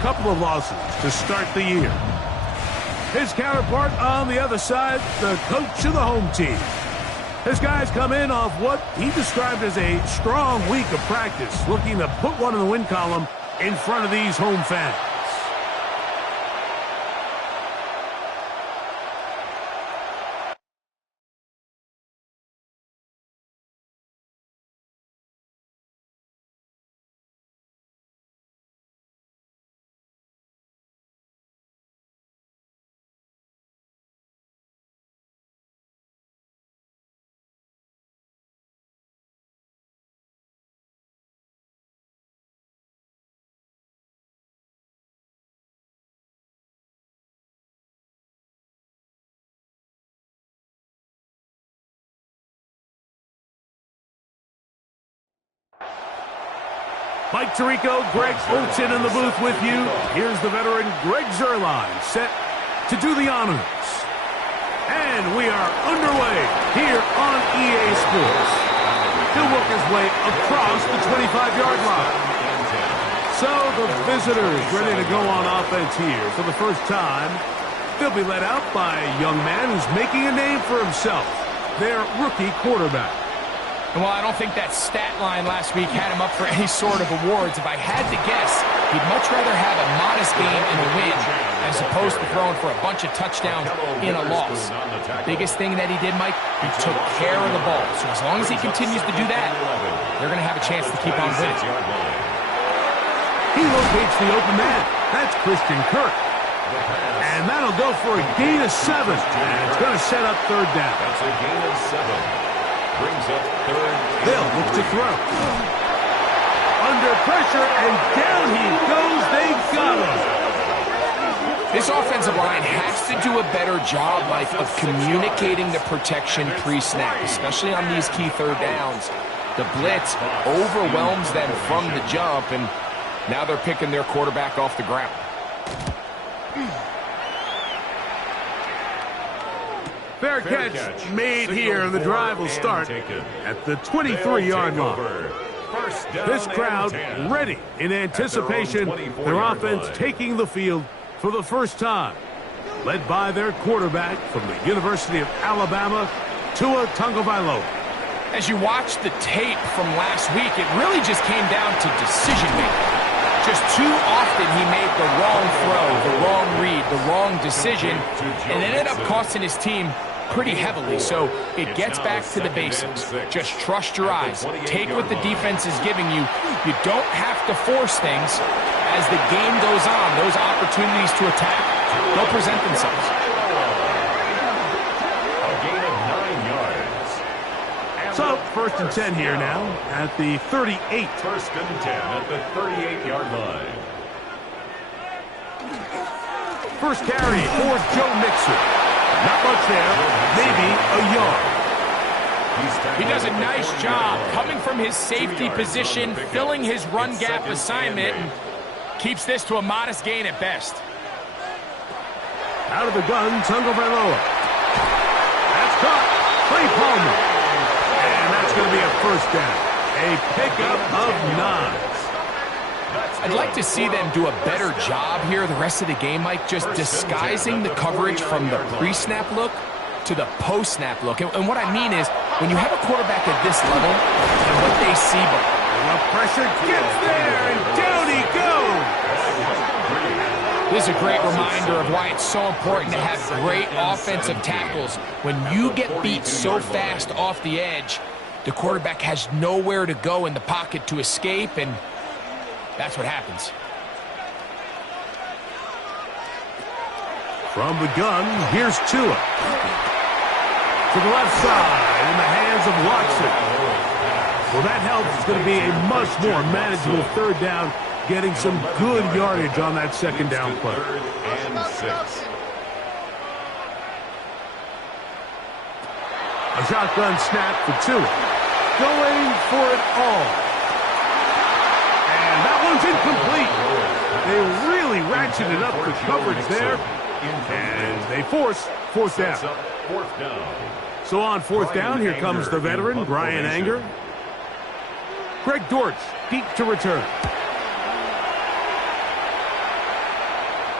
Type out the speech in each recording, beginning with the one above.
couple of losses to start the year. His counterpart on the other side, the coach of the home team. His guys come in off what he described as a strong week of practice, looking to put one in the win column in front of these home fans. Mike Tirico, Greg Olson in the booth with you. Here's the veteran Greg Zuerlein set to do the honors. And we are underway here on EA Sports. He'll work his way across the 25-yard line. So the visitors ready to go on offense here for the first time. They'll be led out by a young man who's making a name for himself, their rookie quarterback. And while I don't think that stat line last week had him up for any sort of awards, if I had to guess, he'd much rather have a modest game in a win as opposed to throwing for a bunch of touchdowns in a loss. Biggest thing that he did, Mike, he took care of the ball. So as long as he continues to do that, they're going to have a chance to keep on winning. He locates the open man. That's Christian Kirk. And that'll go for a gain of 7. And it's going to set up third down. That's a gain of 7. Brings up third. They'll look to throw. Under pressure, and down he goes. They got him. This offensive line has to do a better job, Mike, of communicating the protection pre-snap, especially on these key third downs. The blitz overwhelms them from the jump, and now they're picking their quarterback off the ground. Fair catch made here, and the drive will start at the 23-yard line. This crowd ready in anticipation, their offense taking the field for the first time, led by their quarterback from the University of Alabama, Tua Tagovailoa. As you watch the tape from last week, it really just came down to decision-making. Just too often he made the wrong throw, the wrong read, the wrong decision, and it ended up costing his team pretty heavily. So it gets back to the basics. Just trust your eyes. Take what the defense is giving you. You don't have to force things. As the game goes on, those opportunities to attack, they'll present themselves. A gain of 9 yards. So, first and 10 here now at the 38. First and 10 at the 38-yard line. First carry for Joe Mixon. Not much there, maybe a yard. He does a nice job coming from his safety position, filling his run gap assignment, and keeps this to a modest gain at best. Out of the gun, Tagovailoa. That's caught. Trey Palmer. And that's going to be a first down. A pickup of 9. I'd like to see them do a better job here the rest of the game, Mike, just disguising the coverage from the pre-snap look to the post-snap look. And what I mean is, when you have a quarterback at this level, and what they see, the pressure gets there, and down he goes. This is a great reminder of why it's so important to have great offensive tackles. When you get beat so fast off the edge, the quarterback has nowhere to go in the pocket to escape, and that's what happens. From the gun, here's Tua. To the left side, in the hands of Watson. Well, that helps. It's going to be a much more manageable third down, getting some good yardage on that second down play. Third and 6. A shotgun snap for Tua. Going for it all. That one's incomplete. They really ratcheted up the coverage there, and they force fourth down. So on fourth down, here comes the veteran, Bryan Anger. Greg Dortch, deep to return.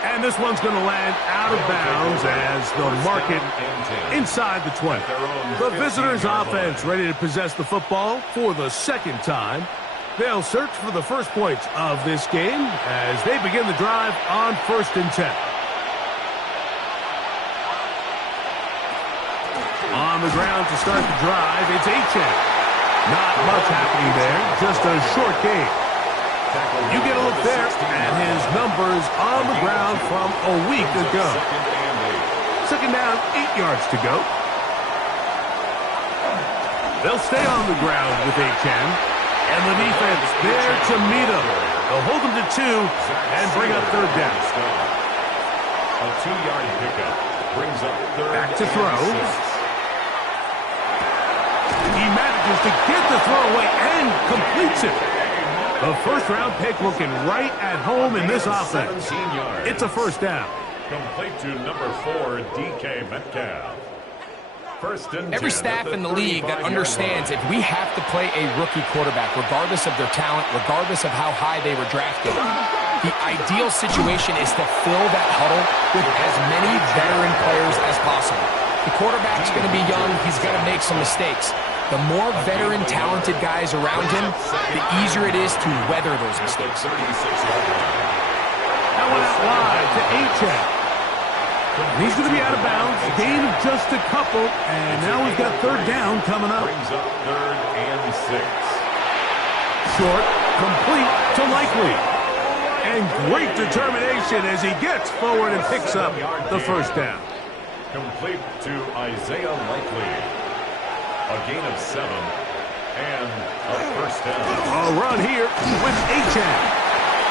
And this one's going to land out of bounds as they'll mark it inside the 20. The visitors' offense ready to possess the football for the second time. They'll search for the first points of this game as they begin the drive on 1st and 10. On the ground to start the drive, it's Achane. Not much happening there, just a short game. You get a look there at his numbers on the ground from a week ago. Second down, 8 yards to go. They'll stay on the ground with Achane. And the defense there to meet him. They'll hold him to 2 and bring up 3rd down. A 2-yard pickup brings up 3rd. Back to throw. He manages to get the throw away and completes it. The first-round pick looking right at home in this offense. It's a 1st down. Complete to number 4, DK Metcalf. Every staff in the league that understands if we have to play a rookie quarterback, regardless of their talent, regardless of how high they were drafted, the ideal situation is to fill that huddle with as many veteran players as possible. The quarterback's going to be young. He's going to make some mistakes. The more veteran, talented guys around him, the easier it is to weather those mistakes. That one out wide to Achane. He's going to be out of bounds. Gain of just a couple. And now we've got 3rd down coming up. Brings up 3rd and 6. Short, complete to Likely. And great determination as he gets forward and picks up the 1st down. Complete to Isaiah Likely. A gain of 7 and a 1st down. A run here with Achane.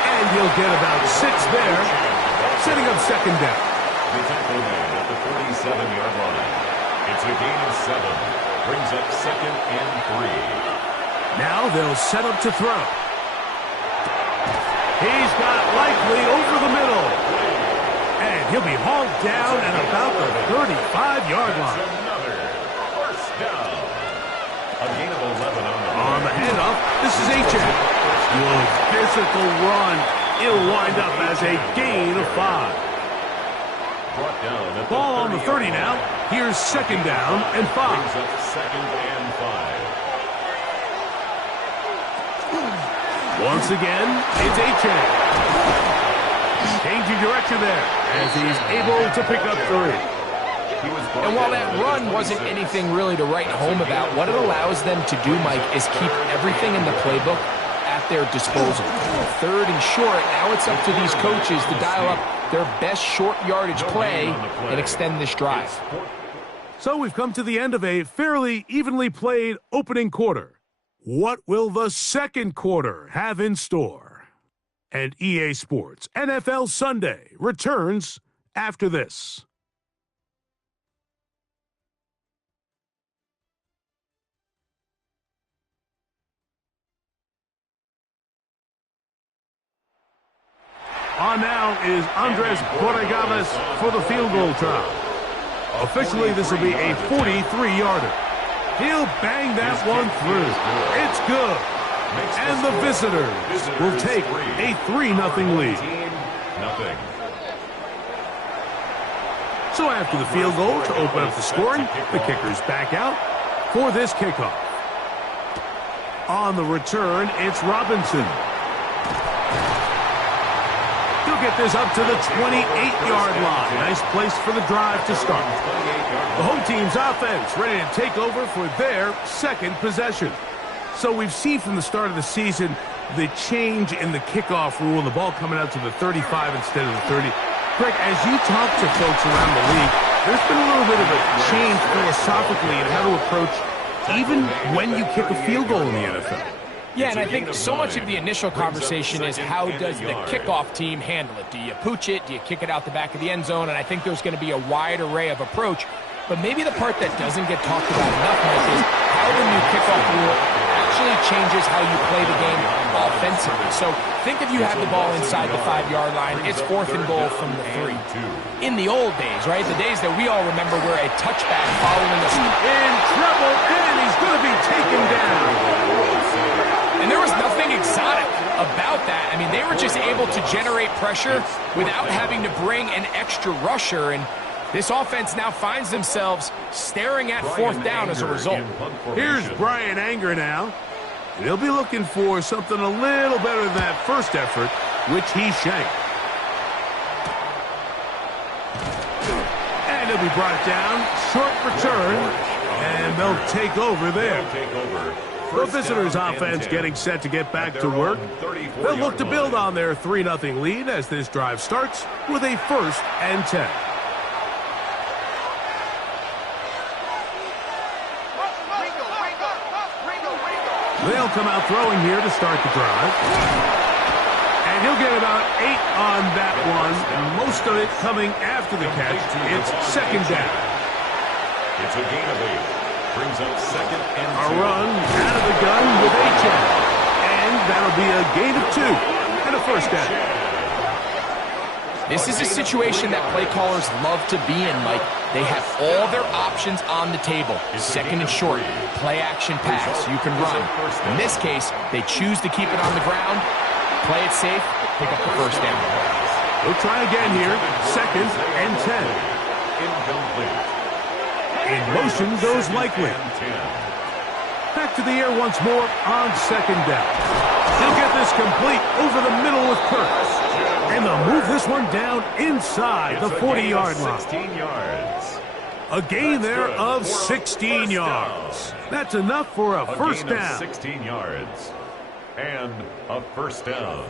And he'll get about 6 there, setting up 2nd down. The tackle made at the 47-yard line. It's a gain of 7. Brings up 2nd and 3. Now they'll set up to throw. He's got Likely over the middle. And he'll be hauled down at about the 35-yard line. Another 1st down. A gain of 11 on the handoff. This is Achane. Good physical run. It'll wind up as a gain of 5. Ball on the 30 now. Here's 2nd down and 5. Brings up 2nd and 5. Once again, it's Achane. Changing direction there as he's able to pick up 3. And while that run wasn't anything really to write home about, what it allows them to do, Mike, is keep everything in the playbook at their disposal. 3rd and short, now it's up to these coaches to dial up their best short yardage play and extend this drive. So we've come to the end of a fairly evenly played opening quarter. What will the second quarter have in store? And EA Sports NFL Sunday returns after this. On now is Andres Borregales for the field goal try. Officially, this will be a 43-yarder. He'll bang that one through. It's good. And the visitors will take a 3-0 lead. So after the field goal to open up the scoring, the kicker's back out for this kickoff. On the return, it's Robinson. He'll get this up to the 28-yard line. Nice place for the drive to start. The home team's offense ready to take over for their second possession. So we've seen from the start of the season the change in the kickoff rule and the ball coming out to the 35 instead of the 30. Greg, as you talk to folks around the league, there's been a little bit of a change philosophically in how to approach even when you kick a field goal in the NFL. Yeah, and I think so much of the initial conversation is how does the kickoff team handle it? Do you pooch it? Do you kick it out the back of the end zone? And I think there's going to be a wide array of approach. But maybe the part that doesn't get talked about enough, Mike, is how the new kickoff rule actually changes how you play the game offensively. So think if you have the ball inside the 5-yard line, it's 4th and goal from the 3. In the old days, right, the days that we all remember where a touchback following us in trouble, and he's going to be taken down. And there was nothing exotic about that. I mean, they were just able to generate pressure without having to bring an extra rusher. And this offense now finds themselves staring at fourth down as a result. Here's Bryan Anger now. They'll be looking for something a little better than that first effort, which he shanked. And he'll be brought down. Short return. And they'll take over there. The visitors' offense getting set to get back to work. They'll look to build on their 3-0 lead as this drive starts with a 1st and 10. They'll come out throwing here to start the drive. And he'll get about 8 on that one. Most of it coming after the catch. It's 2nd down. It's a gain of 8. Brings up 2nd and 2. A run out of the gun with Achane. And that'll be a gain of 2 and a 1st down. This is a situation that play callers love to be in, Mike. They have all their options on the table. 2nd and short, play action pass, you can run. In this case, they choose to keep it on the ground, play it safe, pick up the 1st down. We'll try again here, 2nd and 10. Incomplete. In motion goes Likely. Back to the air once more on 2nd down. He'll get this complete over the middle with Kurtz. And they'll move this one down inside the 40-yard line. 16 yards. A gain there of 16 yards. That's enough for a 1st down. 16 yards. And a 1st down.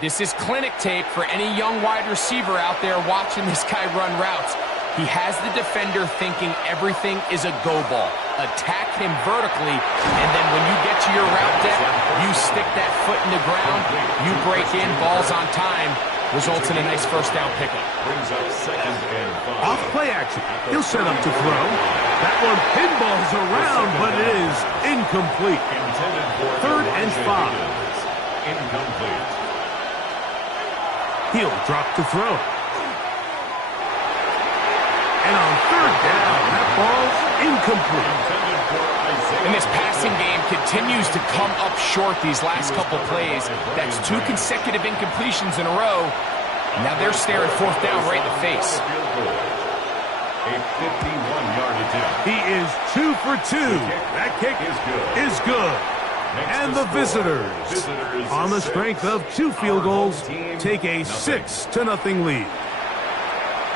This is clinic tape for any young wide receiver out there watching this guy run routes. He has the defender thinking everything is a go ball. Attack him vertically, and then when you get to your route depth, you stick that foot in the ground, you break in, ball's on time, results in a nice 1st down pickup. Brings up 2nd and 5. Off play action. He'll set up to throw. That one pinballs around, but it is incomplete. Intended for 3rd and 5. Incomplete. He'll drop to throw. And on 3rd down, that ball's incomplete. And this passing game continues to come up short these last couple plays. That's 2 consecutive incompletions in a row. Now they're staring 4th down right in the face. A 51-yard attempt. He is 2 for 2. That kick is good. And the visitors, on the strength of 2 field goals, take a 6-0 lead.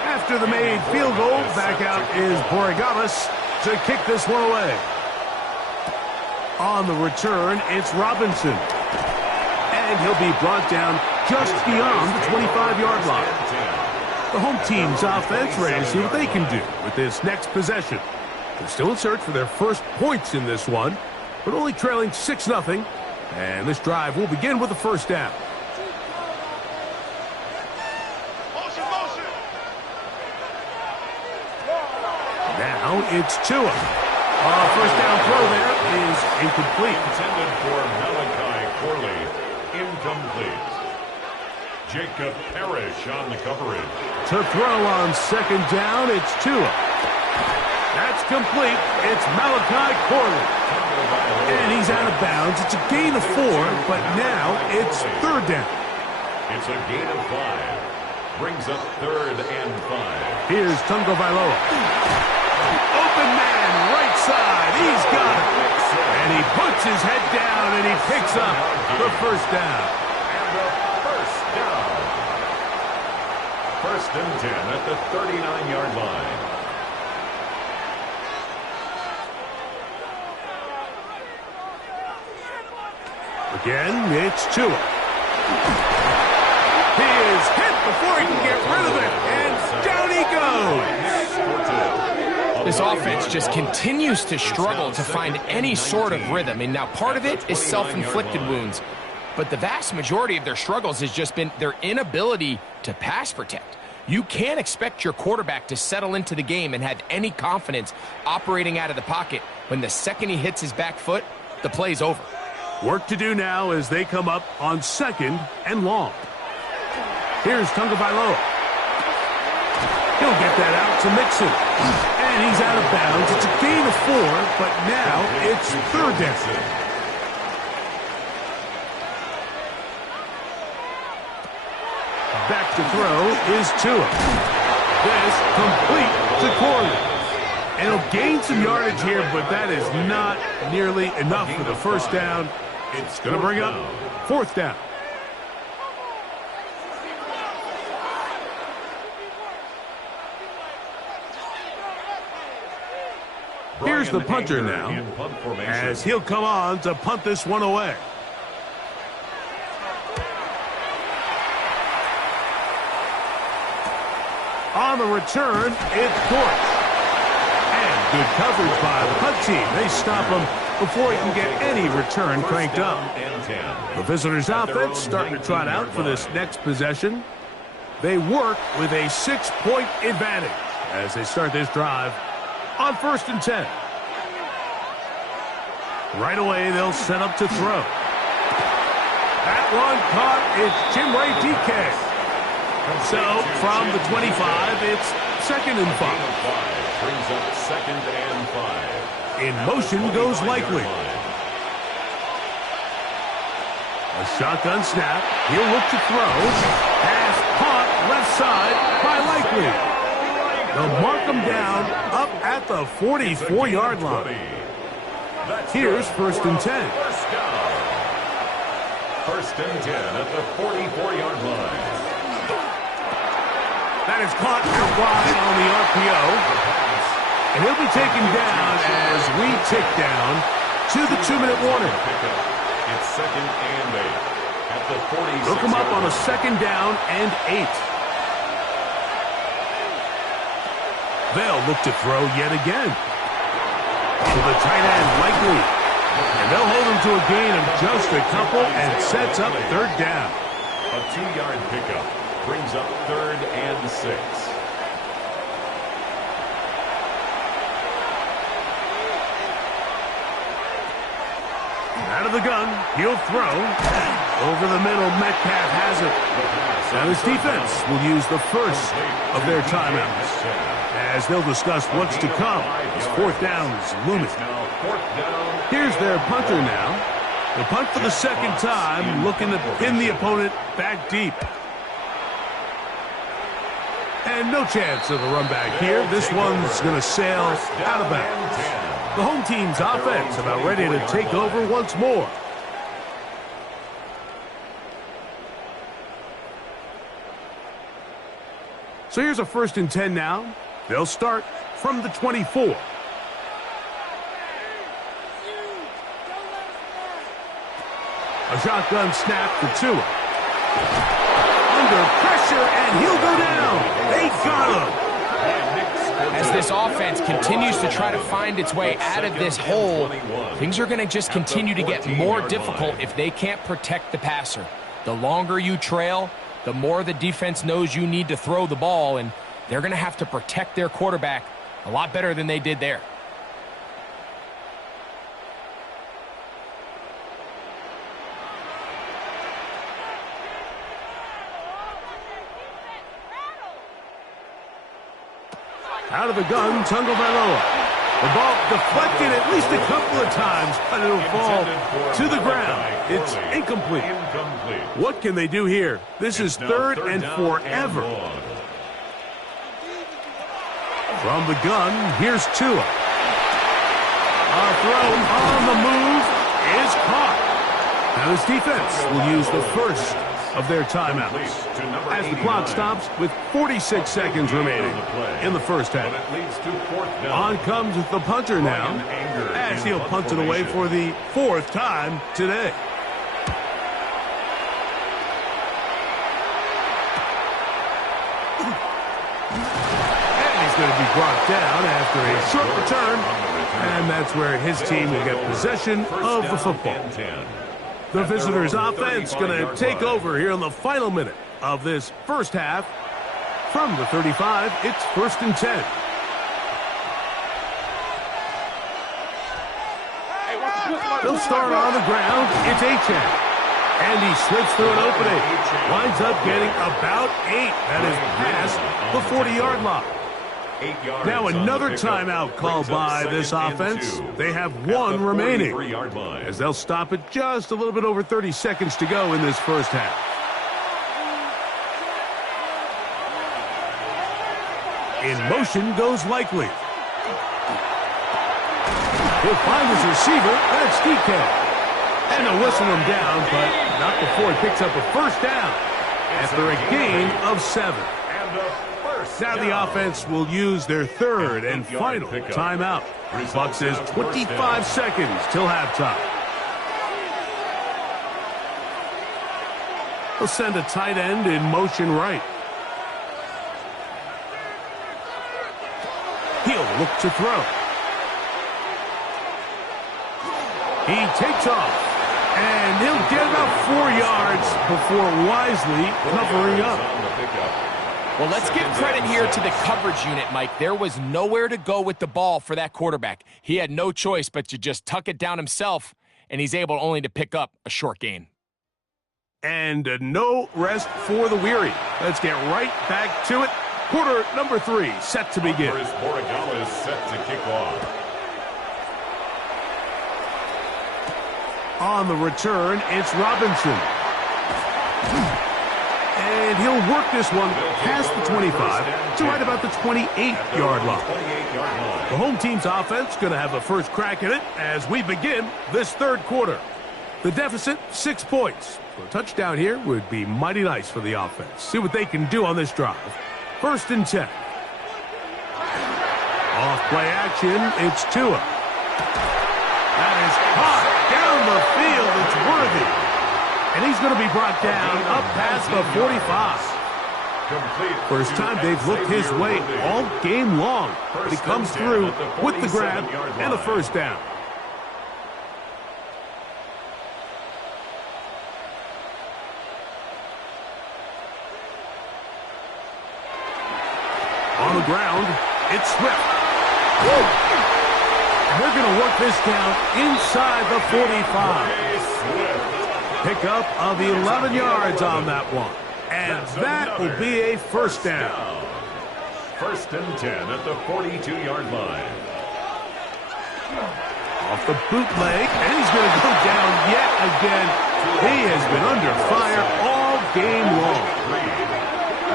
After the made field goal, back out is Borregales to kick this one away. On the return, it's Robinson. And he'll be brought down just beyond the 25-yard line. The home team's offense ready to see what they can do with this next possession. They're still in search for their first points in this one, but only trailing 6-0. And this drive will begin with a 1st down. Now it's Tua. 1st down throw there is incomplete. Intended for Malachi Corley. Incomplete. Jacob Parrish on the coverage. To throw on 2nd down, it's Tua. That's complete. It's Malachi Corley. And he's out of bounds. It's a gain of 4, but now it's 3rd down. It's a gain of 5. Brings up 3rd and 5. Here's Tungo Vailoa. Open man, right side. He's got it. And he puts his head down and he picks up the 1st down. And a 1st down. 1st and 10 at the 39-yard line. Again, it's Tua. He is hit before he can get rid of it, and down he goes. This offense just continues to struggle to find any sort of rhythm, and now part of it is self-inflicted wounds, but the vast majority of their struggles has just been their inability to pass protect. You can't expect your quarterback to settle into the game and have any confidence operating out of the pocket when the second he hits his back foot, the play's over. Work to do now as they come up on 2nd and long. Here's Tungo Vailoa. He'll get that out to Mixon. And he's out of bounds. It's a gain of 4, but now it's third down. Back to throw is Tua. This complete to Corley. And he'll gain some yardage here, but that is not nearly enough for the first down. It's going to bring up fourth down. Here's the punter now, as he'll come on to punt this one away. On the return, it's Dortch. And good coverage by the punt team. They stop him before he can get any return cranked up. The visitors' offense starting to trot out for this next possession. They work with a 6-point advantage as they start this drive on 1st and 10. Right away, they'll set up to throw. That one caught. It's Chimere Dike. So, from the 25, it's 2nd and 5. Brings up 2nd and 5. In motion goes Likely. A shotgun snap. He'll look to throw. Pass caught left side by Likely. They'll mark him down up at the 44-yard line. Here's 1st and 10. First and 10 at the 44-yard line. That is caught out wide on the RPO. And he'll be taken down as we tick down to the 2-minute warning. It's 2nd and 8 at the 46. Look him up on a 2nd down and 8. They'll look to throw yet again. To the tight end, Likely. And they'll hold him to a gain of just a couple and sets up 3rd down. A 2-yard pickup brings up 3rd and 6. Out of the gun, he'll throw. Over the middle, Metcalf has it. Now this defense will use the first of their timeouts, as they'll discuss what's to come as 4th down is looming. Here's their punter now. The punt for the 2nd time, looking to pin the opponent back deep. And no chance of a run back here. This one's going to sail out of bounds. The home team's offense about ready to take over once more. So here's a 1st and 10 now. They'll start from the 24. A shotgun snap to Tua. Under pressure, and he'll go down. They got him. As this offense continues to try to find its way out of this hole, things are going to just continue to get more difficult if they can't protect the passer. The longer you trail, the more the defense knows you need to throw the ball, and they're going to have to protect their quarterback a lot better than they did there. Out of the gun, Tagovailoa. The ball deflected at least a couple of times, but it'll fall to the ground. It's incomplete. What can they do here? This is 3rd and forever. From the gun, here's Tua. A throw on the move is caught. Now this defense will use the first of their timeouts as the clock stops with 46 seconds remaining in the 1st half. On comes the punter now as he'll punt it away for the 4th time today. And he's going to be brought down after a short return, and that's where his team will get possession of the football. The visitors' offense going to take over here in the final minute of this 1st half. From the 35, it's 1st and 10. They'll start on the ground. It's Achane. And he slips through an opening. Winds up getting about 8. That is past the 40-yard line. 8 yards. Now another timeout called by this offense. They have one remaining, as they'll stop it just a little bit over 30 seconds to go in this first half. In motion goes Likely. He'll find his receiver. That's DK. And they'll whistle him down, but not before he picks up a first down after a gain of 7. Now the offense will use their third and final timeout. Clock says 25 seconds till halftime. They'll send a tight end in motion right. He'll look to throw. He takes off, and he'll get about 4 yards before wisely covering up. Well, let's give credit here to the coverage unit, Mike. There was nowhere to go with the ball for that quarterback. He had no choice but to just tuck it down himself, and he's able only to pick up a short gain. And no rest for the weary. Let's get right back to it. Quarter number 3 set to begin. Borregales is set to kick off. On the return, it's Robinson. And he'll work this one past the 25 to right about the 28-yard line. The home team's offense going to have a first crack at it as we begin this third quarter. The deficit, 6 points. So a touchdown here would be mighty nice for the offense. See what they can do on this drive. First and 10. Off play action, it's Tua. That is caught down the field. It's Worthy. And he's going to be brought down up past the 45. First time they've looked his way all game long. But he comes through with the grab and the first down. On the ground, it's Swift. And they're going to work this down inside the 45. Pickup of 11 yards on that one. And that will be a first down. First and 10 at the 42-yard line. Off the bootleg, and he's going to go down yet again. He has been under fire all game long.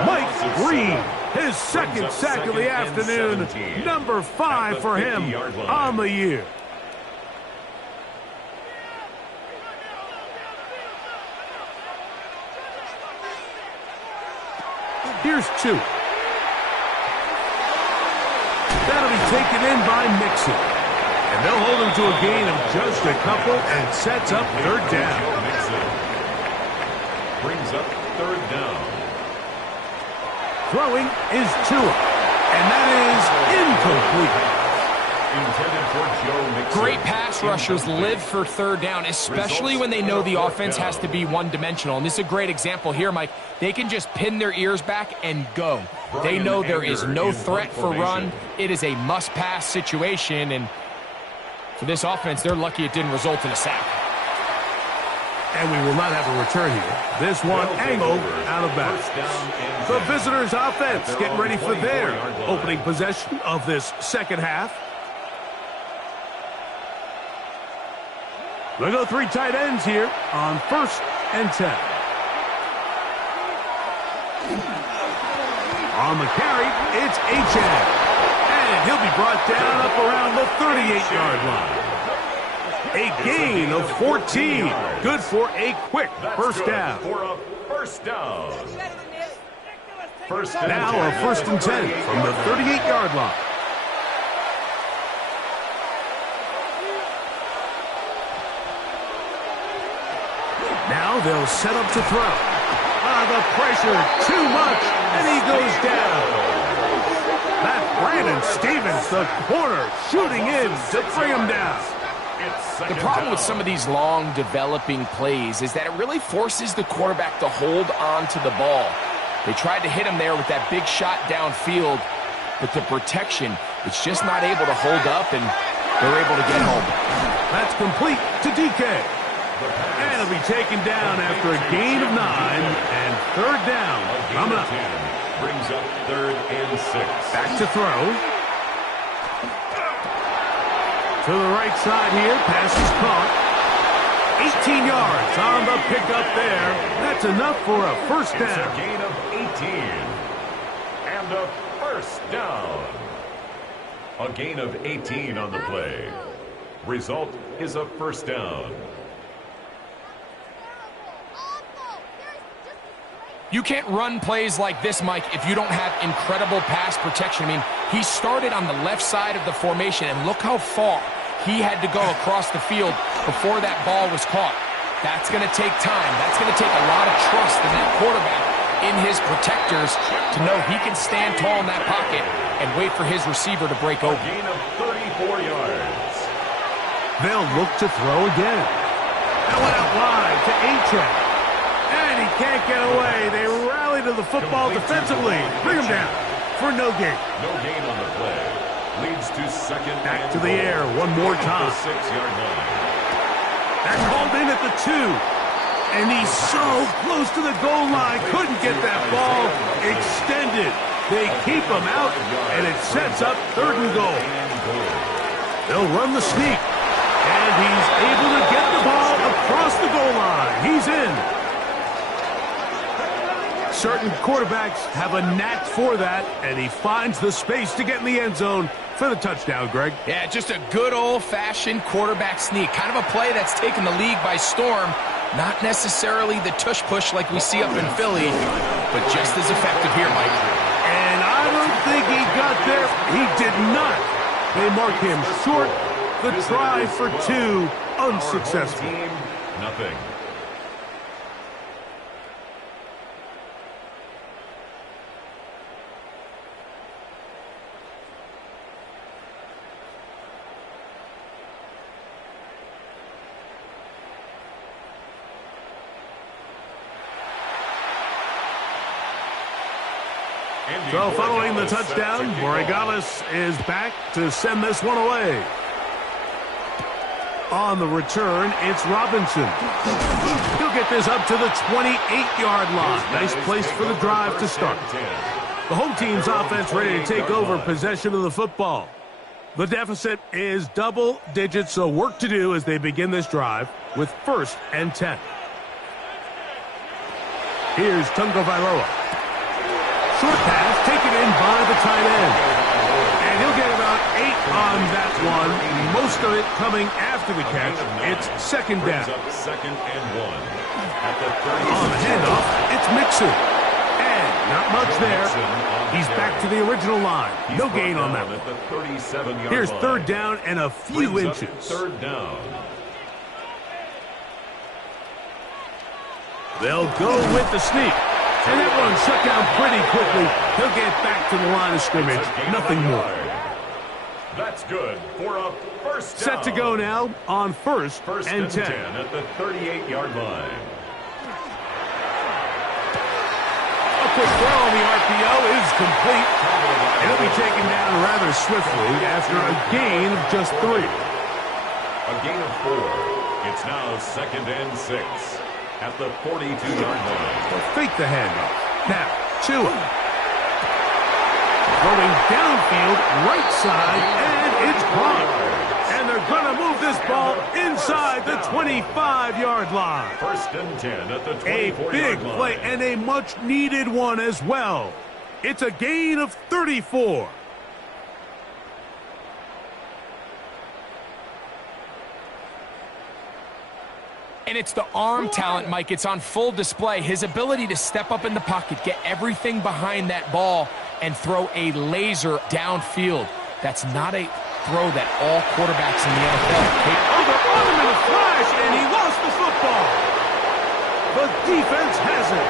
Mike Green, his second sack of the afternoon, number 5 for him on the year. Here's 2. That'll be taken in by Mixon. And they'll hold him to a gain of just a couple and sets up third down. Mixon brings up third down. Throwing is Tua. And that is incomplete. Intended for Joe Mixon. Great pass rushers live for third down, especially when they know the offense has to be one-dimensional. And this is a great example here, Mike. They can just pin their ears back and go. They know there is no threat for run. It is a must-pass situation, and for this offense, they're lucky it didn't result in a sack. And we will not have a return here. This one angled out of bounds. The visitors' offense getting ready for their opening possession of this second half. They'll go 3 tight ends here on first and 10. On the carry, it's Achane. And he'll be brought down up around the 38-yard line. A gain of 14. Good for a quick first down. Now a first and 10 from the 38-yard line. Now they'll set up to throw. The pressure, too much, and he goes down. That's Brandon Stevens, the corner, shooting in to bring him down. The problem with some of these long developing plays is that it really forces the quarterback to hold on to the ball. They tried to hit him there with that big shot downfield, but the protection, it's just not able to hold up, and they're able to get home. That's complete to DK. And it'll be taken down after a gain of 9 and third down coming up. Brings up 3rd and 6. Back to throw. To the right side here. Pass is caught. 18 yards on the pickup there. That's enough for a first down. It's a gain of 18. And a first down. A gain of 18 on the play. Result is a first down. You can't run plays like this, Mike, if you don't have incredible pass protection. I mean, he started on the left side of the formation, and look how far he had to go across the field before that ball was caught. That's going to take time. That's going to take a lot of trust in that quarterback, in his protectors, to know he can stand tall in that pocket and wait for his receiver to break open. A gain of 34 yards. They'll look to throw again. That went out wide to Achane. And he can't get away. They rally to the football defensively. Bring him down for no gain. No gain on the play. Leads to second. Back to the air one more time. 6-yard line. That's hauled in at the 2. And he's so close to the goal line. Couldn't get that ball extended. They keep him out, and it sets up 3rd and goal. They'll run the sneak. And he's able to get the ball across the goal line. He's in. Certain quarterbacks have a knack for that, and he finds the space to get in the end zone for the touchdown, Greg. Yeah, just a good old-fashioned quarterback sneak. Kind of a play that's taken the league by storm. Not necessarily the tush-push like we see up in Philly, but just as effective here, Mike. And I don't think he got there. He did not. They mark him short. The try for 2, unsuccessful. Team, nothing. So following the touchdown, Borregales is back to send this one away. On the return, it's Robinson. He'll get this up to the 28-yard line. Nice place for the drive to start. The home team's offense ready to take over possession of the football. The deficit is double digits, so work to do as they begin this drive with 1st and 10. Here's Tungo Vailoa. Short pass, taken in by the tight end. And he'll get about 8 on that one. Most of it coming after the catch. It's 2nd down. Second and 1. At the 30. On the handoff, it's Mixon. And not much there. He's back to the original line. No gain on that one. At the 37-yard Here's line. 3rd down and a few inches. 3rd down. They'll go with the sneak. And that one shut down pretty quickly. He'll get back to the line of scrimmage. Nothing more. That's good for a first down. Set to go now on 1st and 10. At the 38-yard line. A quick throw on the RPO is complete. And he'll be taken down rather swiftly after a gain of just 3. A gain of 4. It's now 2nd and 6. At the 42-yard line. They'll fake the handoff. Now, Tua. Going downfield, right side, and it's caught. And they're going to move this ball inside the 25-yard line. 1st and 10 at the 24-yard line. A big play and a much-needed one as well. It's a gain of 34. And it's the arm talent, Mike. It's on full display. His ability to step up in the pocket, get everything behind that ball, and throw a laser downfield. That's not a throw that all quarterbacks in the NFL take. On him in a flash, and he lost the football. The defense has it.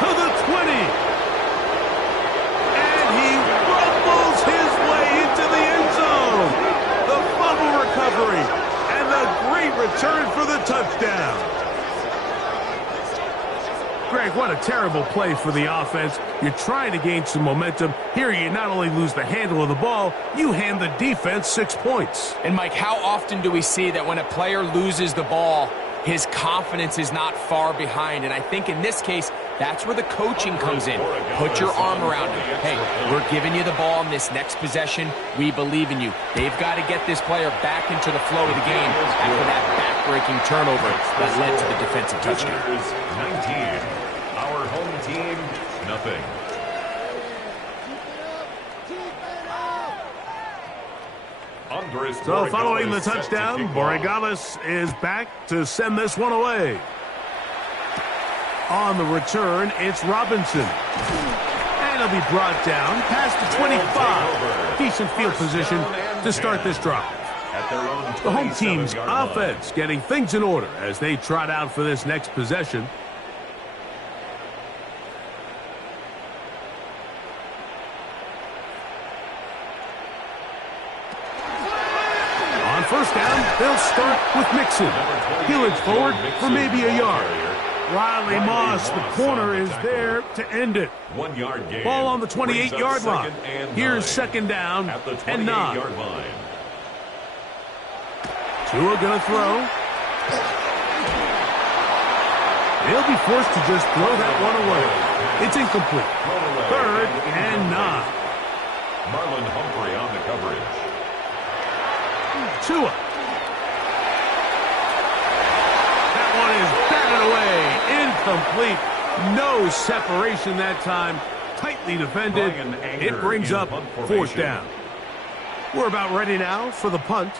To the 20. And he rumbles his way into the end zone. The fumble recovery. And the great return for the touchdown. Greg, what a terrible play for the offense. You're trying to gain some momentum. Here you not only lose the handle of the ball, you hand the defense 6 points. And, Mike, how often do we see that when a player loses the ball, his confidence is not far behind? And I think in this case, That's where the coaching comes in. Put your arm around him. Hey, we're giving you the ball in this next possession. We believe in you. They've got to get this player back into the flow of the game after that back-breaking turnover that led to the defensive touchdown. 19. Our home team, nothing. So following the touchdown, Borregales is back to send this one away. On the return, it's Robinson. And he'll be brought down past the 25. Decent field position to start this drive. The home team's offense getting things in order as they trot out for this next possession. On first down, they'll start with Mixon. He'll inch forward for maybe a yard. Riley Moss, the corner, is there to end it. 1 yard gain. Ball on the 28-yard line. Here's second down and 9. Tua gonna throw. He'll be forced to just throw that one away. It's incomplete. 3rd and 9. Marlon Humphrey on the coverage. Tua. That one is batted away. Incomplete. No separation that time. Tightly defended. It brings up 4th down. We're about ready now for the punt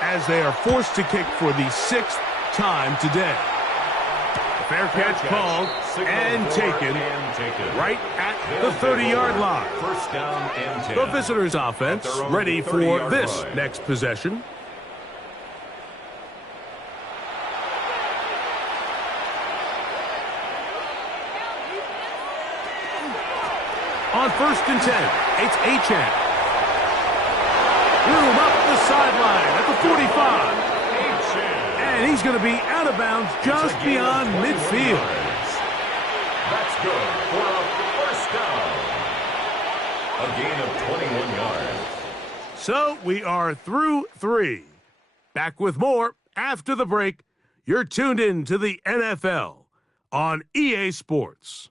as they are forced to kick for the 6th time today. Fair catch called and taken right at the 30-yard line. First down and 10. The visitors' offense ready for this next possession. On 1st and 10, it's Achane. Room up the sideline at the 45. And he's going to be out of bounds just beyond midfield. That's good for a first down. A gain of 21 yards. So we are through 3. Back with more after the break. You're tuned in to the NFL on EA Sports.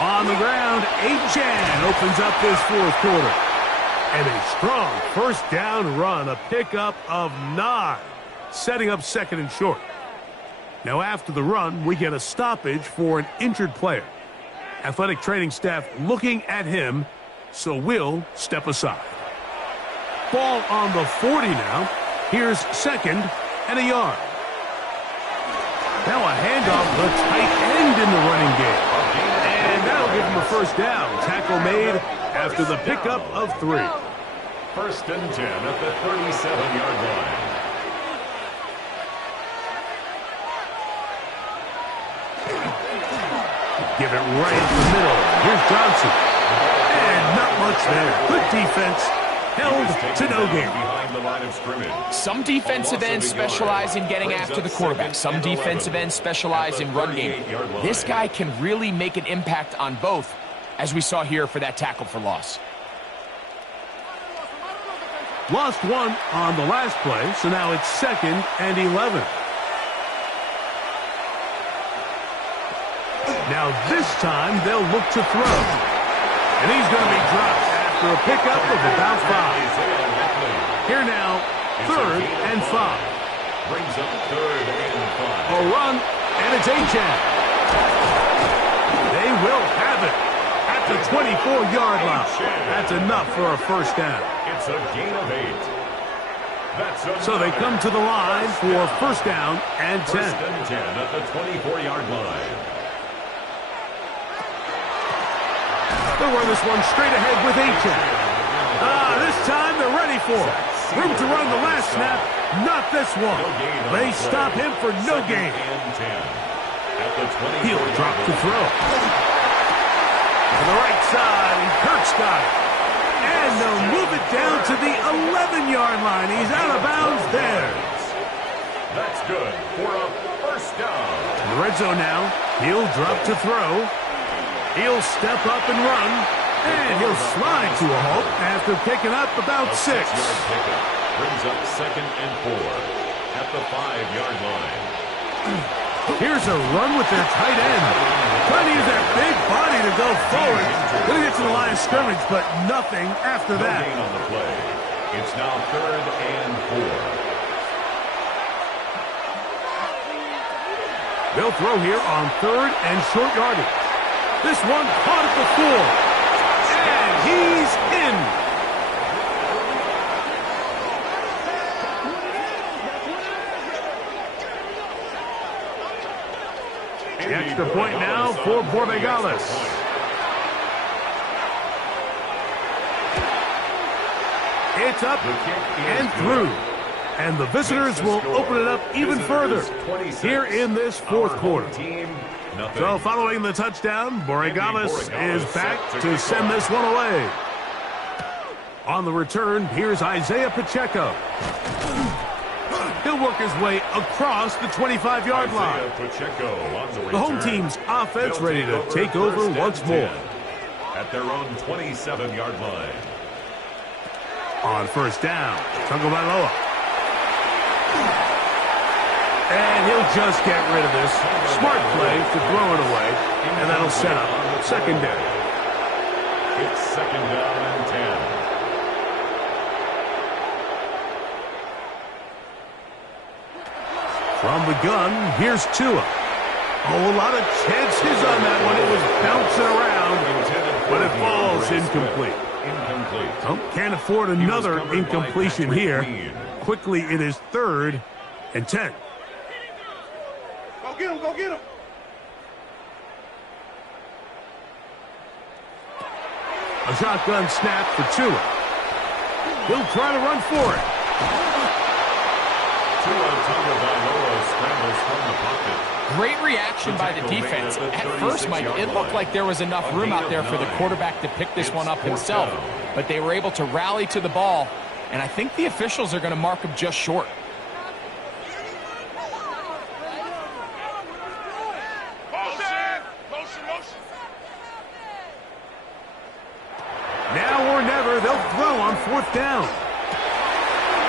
On the ground, Achane opens up this 4th quarter. And a strong first down run, a pickup of 9, setting up 2nd and short. Now after the run, we get a stoppage for an injured player. Athletic training staff looking at him, so we'll step aside. Ball on the 40 now. Here's 2nd and a yard. Now a handoff, the tight end in the running game. And that'll give him a first down. Tackle made after the pickup of 3. 1st and 10 at the 37-yard line. Give it right in the middle. Here's Johnson. And not much there. Good defense. Held to no gain. Behind the line of scrimmage. Some defensive ends specialize in getting after the quarterback. Some defensive ends specialize in run game. This guy can really make an impact on both, as we saw here for that tackle for loss. Lost 1 on the last play, so now it's 2nd and 11. Now this time they'll look to throw. And he's going to be dropped after a pickup of about 5. Here now, 3rd and 5. Brings up 3rd and 5. A run, and it's Achane. They will have it at the 24-yard line. That's enough for a first down. It's a gain of 8. So they come to the line for first down and 10. 1st and 10 at the 24-yard line. They'll run this one straight ahead with Achane. This time they're ready for it. Room to run the last snap. Not this one. They stop him for no gain. He'll drop to throw. To the right side, and Kirk's got it. And they'll move it down to the 11-yard line. He's out of bounds there. That's good for a first down. In the red zone now. He'll drop to throw. He'll step up and run. And he'll slide to a halt after picking up about 6. 6-yard pickup brings up 2nd and 4 at the 5-yard line. Here's a run with their tight end. Trying to use that big body to go forward. Going to get to the line of scrimmage, but nothing after No that. gain on the play. It's now 3rd and 4. They'll throw here on 3rd and short yardage. This one caught at the 4. And he's in. The extra point now for Borregales. It's up and through. And the visitors will open it up even further here in this 4th quarter. So following the touchdown, Borregales is back to send this one away. On the return, here's Isaiah Pacheco. He'll work his way across the 25-yard line. The home team's offense ready to take over once more. At their own 27-yard line. On first down, Tagovailoa. And he'll just get rid of this. Smart play to throw it away, and that'll set up 2nd down. It's 2nd down and 10. From the gun, here's Tua. Oh, a lot of chances on that one. It was bouncing around, but it falls incomplete. Oh, can't afford another incompletion here. Quickly, it is 3rd and 10. Go get him, go get him. A shotgun snap for Tua. He'll try to run for it. Tua Tagovailoa scrambles from the pocket. Great reaction by the defense. At first, Mike, it looked like there was enough room out there for the quarterback to pick this one up himself. But they were able to rally to the ball, and I think the officials are going to mark him just short. Now or never, they'll throw on 4th down.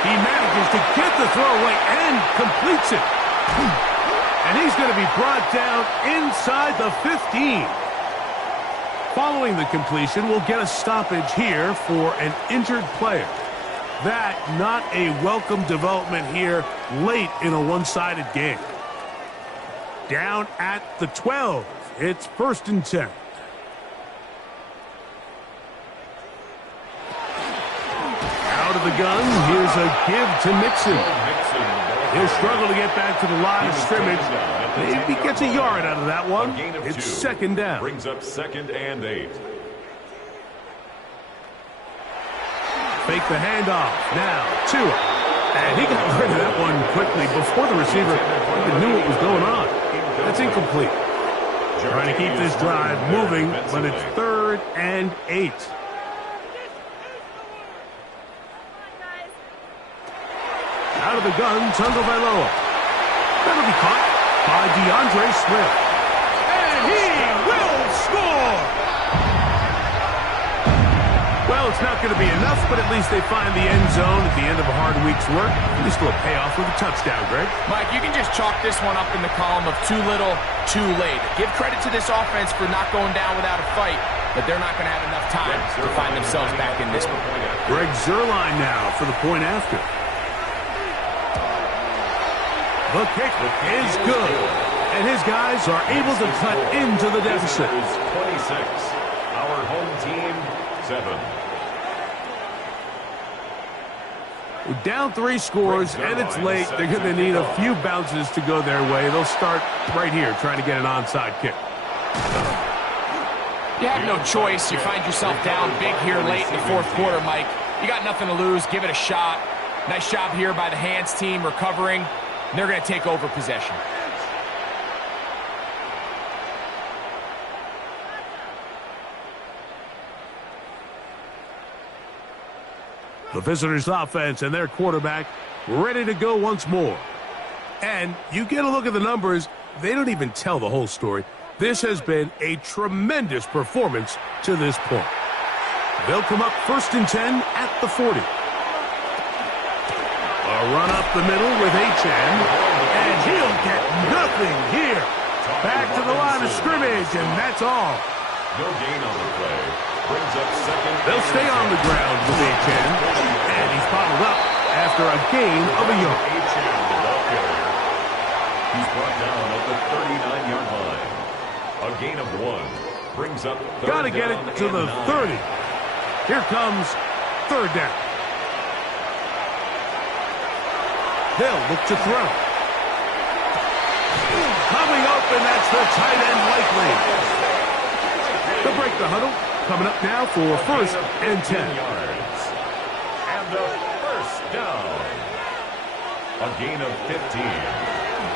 He manages to get the throw away and completes it. And he's going to be brought down inside the 15. Following the completion, we'll get a stoppage here for an injured player. That not a welcome development here late in a one-sided game. Down at the 12. It's 1st and 10. Out of the gun, here's a give to Mixon. He'll struggle to get back to the line of scrimmage. Maybe gets a yard out of that one. It's 2nd down. Brings up 2nd and 8. Fake the handoff. Now, Tua. And he got rid of that one quickly before the receiver even knew what was going on. That's incomplete. Trying to keep this drive moving, but it's 3rd and 8. Out of the gun, Tagovailoa. That'll be caught by DeAndre Swift. And he will score! Well, it's not going to be enough, but at least they find the end zone at the end of a hard week's work. At least a little payoff with a touchdown, Greg. Mike, you can just chalk this one up in the column of too little, too late. Give credit to this offense for not going down without a fight, but they're not going to have enough time to find themselves back in this one. Greg Zuerlein now for the point after. The kick is good, and his guys are able to cut into the deficit. 26. Our home team, 7. Down 3 scores, and it's late. They're going to need a few bounces to go their way. They'll start right here trying to get an onside kick. You have no choice. You find yourself down big here late in the 4th quarter, Mike. You got nothing to lose. Give it a shot. Nice job here by the hands team recovering. They're going to take over possession. The visitors' offense and their quarterback ready to go once more. And you get a look at the numbers, they don't even tell the whole story. This has been a tremendous performance to this point. They'll come up 1st and 10 at the 40. A run up the middle with Achane, and he'll get nothing here. Back to the line of scrimmage, and that's all. No gain on the play. Brings up second. They'll stay on the ground with Achane, and he's bottled up after a gain of a yard. Achane, the ball carrier. He's brought down at the 39-yard line. A gain of 1. Brings up third Got to get it to the 30. Here comes 3rd down. They'll look to throw. Coming up, and that's the tight end likely. They'll break the huddle. Coming up now for 1st and 10. Yards. And a first down. A gain of 15.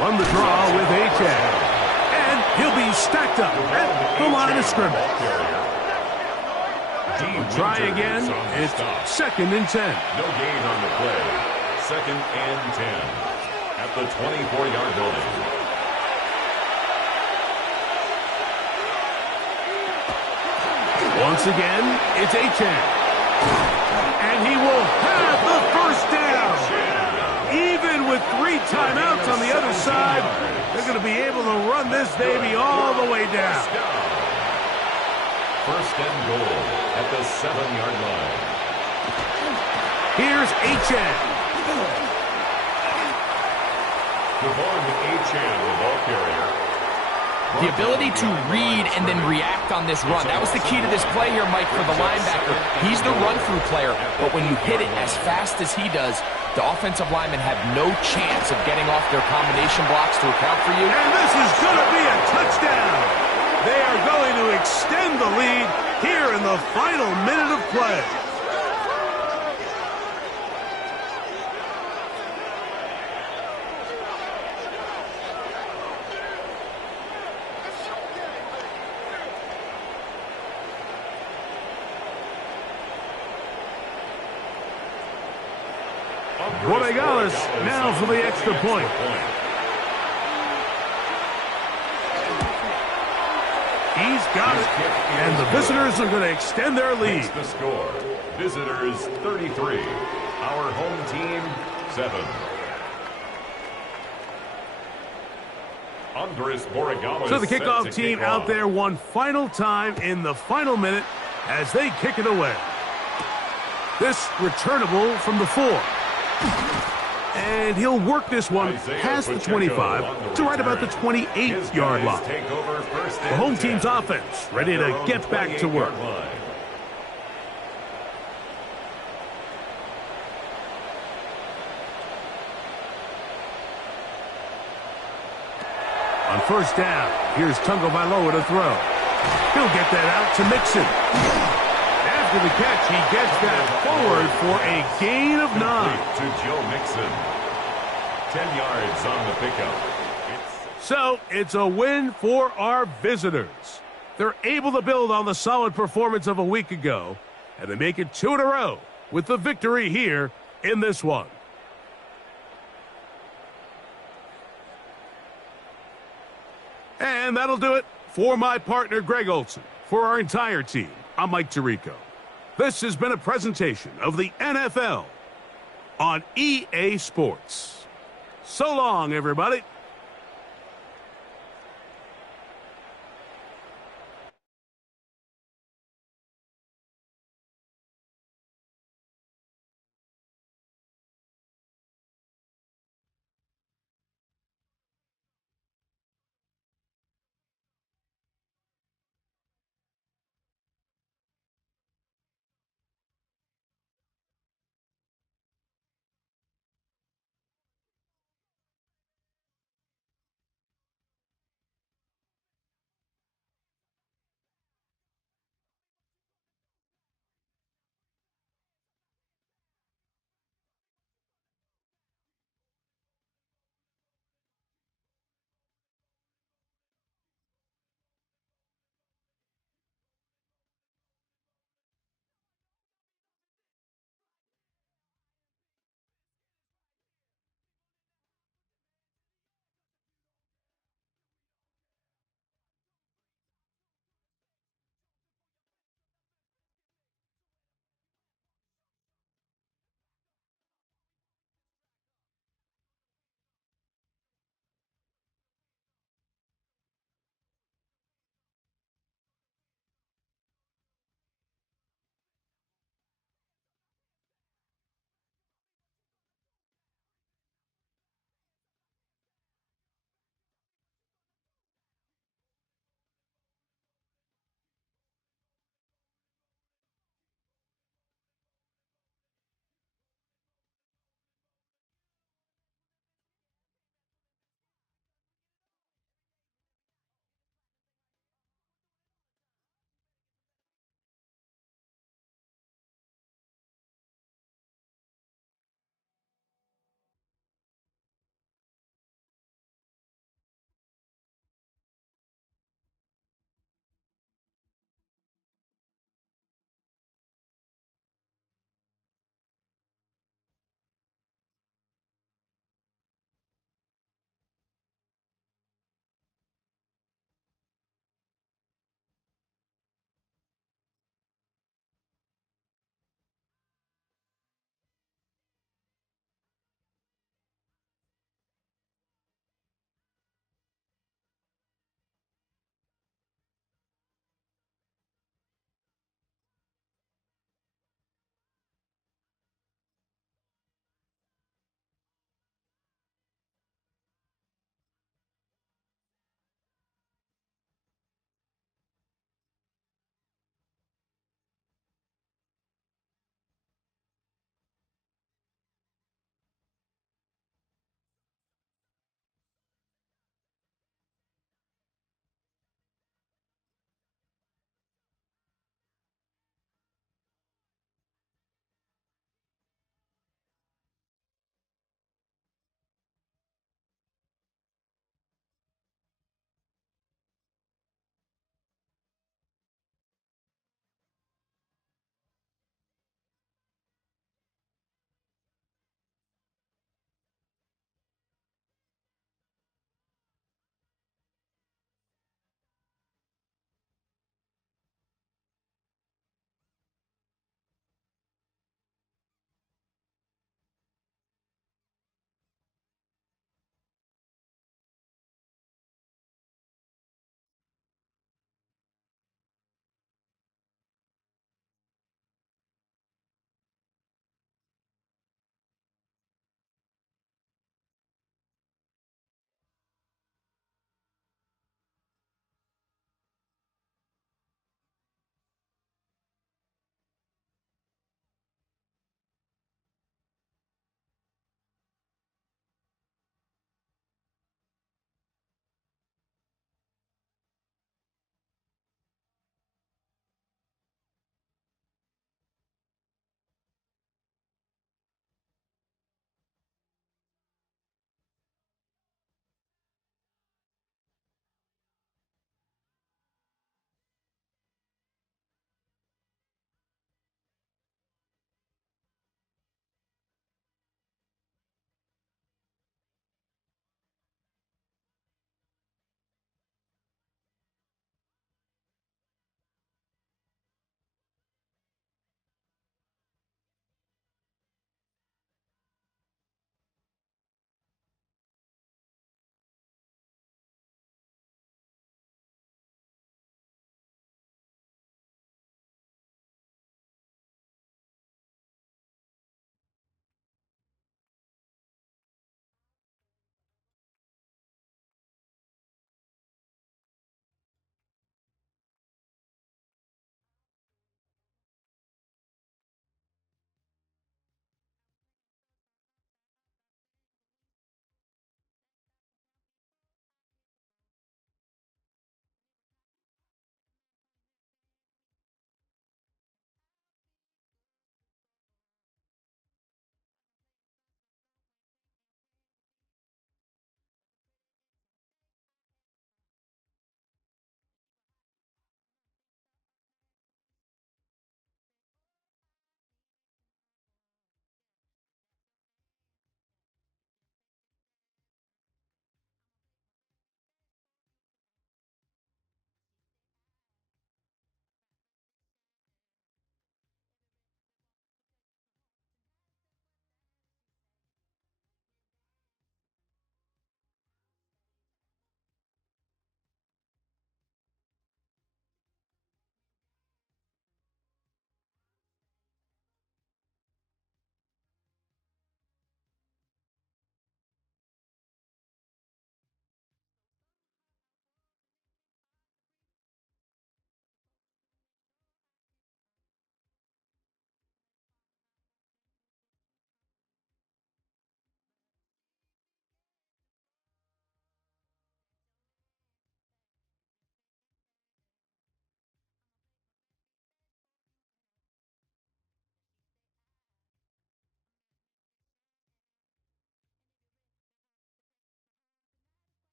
Run the draw with Achane. And he'll be stacked up at the line of scrimmage. Try again. It's 2nd and 10. No gain on the play. 2nd and 10 at the 24-yard line. Once again, it's Achane. And he will have the first down. Even with 3 timeouts on the other side, they're going to be able to run this baby all the way down. 1st and goal at the 7-yard line. Here's Achane. Devon Achane, the ball carrier. The ability to read and then react on this run. That was the key to this play here, Mike, for the linebacker. He's the run-through player, but when you hit it as fast as he does, the offensive linemen have no chance of getting off their combination blocks to account for you. And this is going to be a touchdown. They are going to extend the lead here in the final minute of play. Borregales now for the extra point. He's got it, and the visitors are going to extend their lead. The score, visitors 33, our home team 7. Andres Borregales. So the kickoff team out there one final time in the final minute as they kick it away. This returnable from the 4. And he'll work this one past the 25 to right about the 28-yard line. The home team's offense ready to get back to work. On 1st down, here's Tagovailoa to throw. He'll get that out to Mixon. After the catch, he gets that forward for a gain of 9. To Joe Mixon. 10 yards on the pickup. So it's a win for our visitors. They're able to build on the solid performance of a week ago, and they make it 2 in a row with the victory here in this one. And that'll do it for my partner, Greg Olson. For our entire team, I'm Mike Tirico. This has been a presentation of the NFL on EA Sports. So long, everybody.